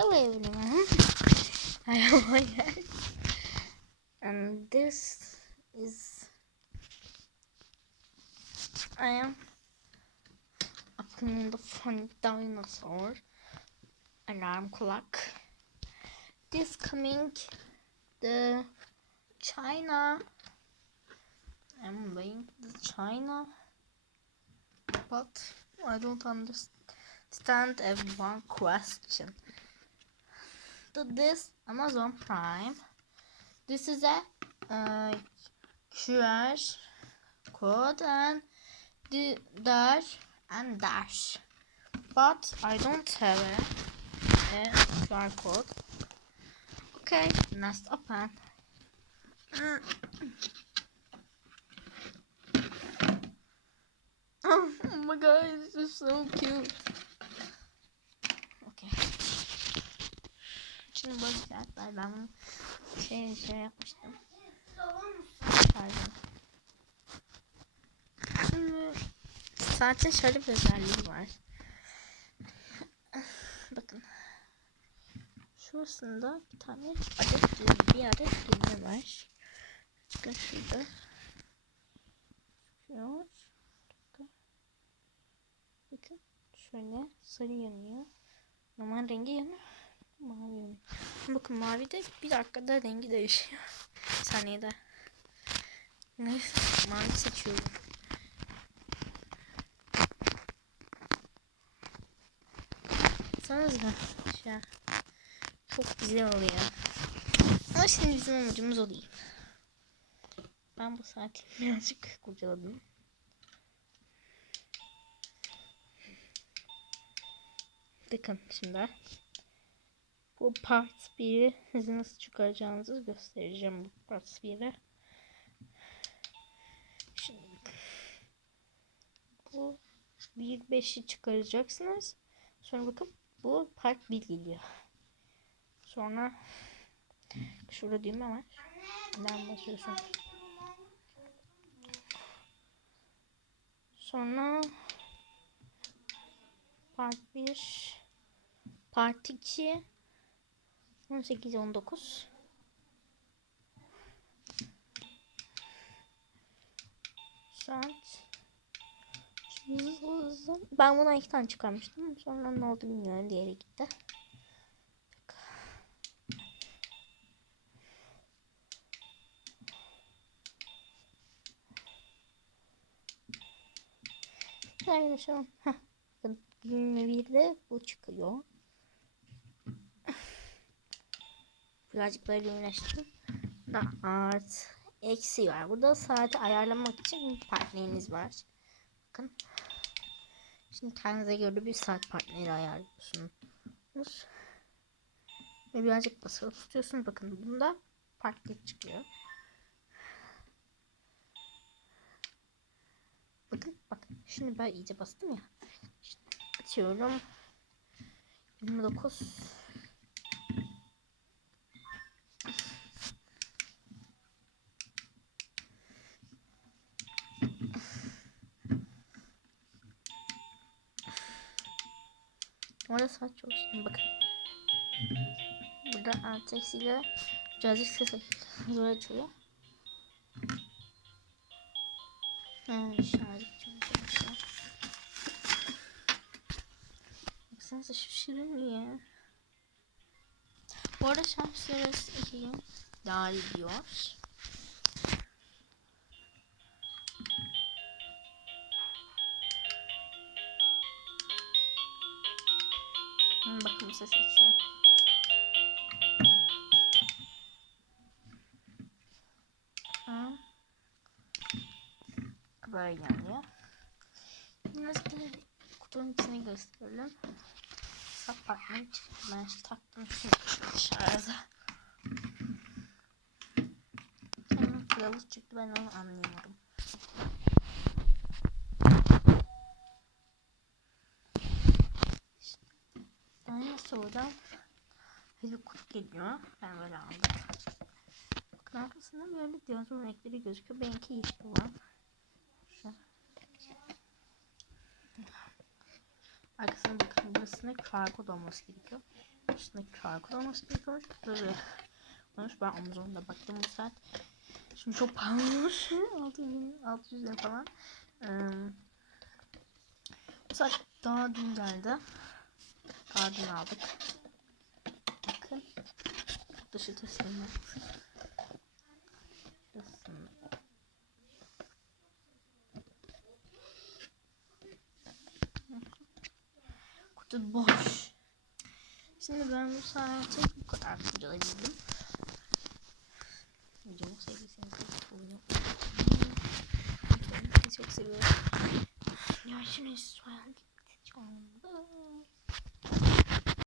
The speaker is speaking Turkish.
Hello everyone. I am Ayaz. And this is I am the funny dinosaur alarm clock. This coming the China. I'm weighing the China, but I don't understand one question. This Amazon Prime, this is a uh, code and the dash and dash, but I don't have a, a QR code. Okay, let's open. Oh, my god, this is so cute. Şimdi böyle güzel. Ben bunu şey, şey yapmıştım. Şarjım. Şimdi saatin şöyle bir özelliği var. Bakın. Şurasında bir tane adet düğme, bir adet düğme var. Çıkın şurada. Çıkıyor. Bakın şöyle sarı yanıyor. Normal rengi yanıyor. Mavi. Bakın mavi de bir dakikada rengi değişiyor. Bir saniyede. Neyse mavi seçiyorum. Sanırız mı? Şey, çok güzel oluyor. Ama şimdi bizim amacımız o. Ben bu saati birazcık kurcaladım. Bakın şimdi. Bu part 1'i size nasıl çıkaracağınızı göstereceğim bu part 1'i. Şimdi. Bu 1 5'i çıkaracaksınız. Sonra bakın bu part 1 geliyor. Sonra şurada düğme var. Ben basıyorsun. Sonra part 1 part 2 18 19 saat hızlı hızlı ben buna iki tane çıkarmıştım. Sonra ne oldu bilmiyorum. Diğeri gitti. Bakın 21'de bu çıkıyor. Birazcık böyle düğümleştirdim. Da art eksi var. Burada saati ayarlamak için partneriniz var. Bakın. Şimdi kendinize göre bir saat partneri ayarlıyorsunuz. Ve birazcık basılı tutuyorsunuz. Bakın bunda partner çıkıyor. Bakın bakın. Şimdi ben iyice bastım ya. İşte atıyorum. 29 Orada saat çok şimdi bakın. Burada alt eksiyle birazcık ses zor açıyor. Ha, şarj açıyor. Baksanıza şişirilmiyor. Bu arada şarj süresi 2 gün devam ediyor. Bakın ses açıyor. Böyle yanıyor. Biraz kutunun içine gösterelim. Çıktı. Ben taktım şimdi şarja. Sonra kılavuz çıktı ben onu anlayamadım. Ondan sonra bir kutu geliyor. Ben böyle aldım. Bakın arkasında böyle dinozor renkleri gözüküyor. Benimki yeşil olan. Şu. Arkasına bakın burasında kargo olması gerekiyor. İşte QR kod olması gerekiyormuş. Böyle olmuş. Ben Amazon'da baktım bu saat. Şimdi çok pahalıymış. 600 600 lira falan. Ee, bu saat daha dün geldi. Ardını aldık. Bakın. Dışı tasını. Tasını. Kutu boş. Şimdi ben bu saate bu kadar videoyu bildim. Videomu sevdiyseniz abone olmayı çok seviyorum. Ya şimdi soğan. Çok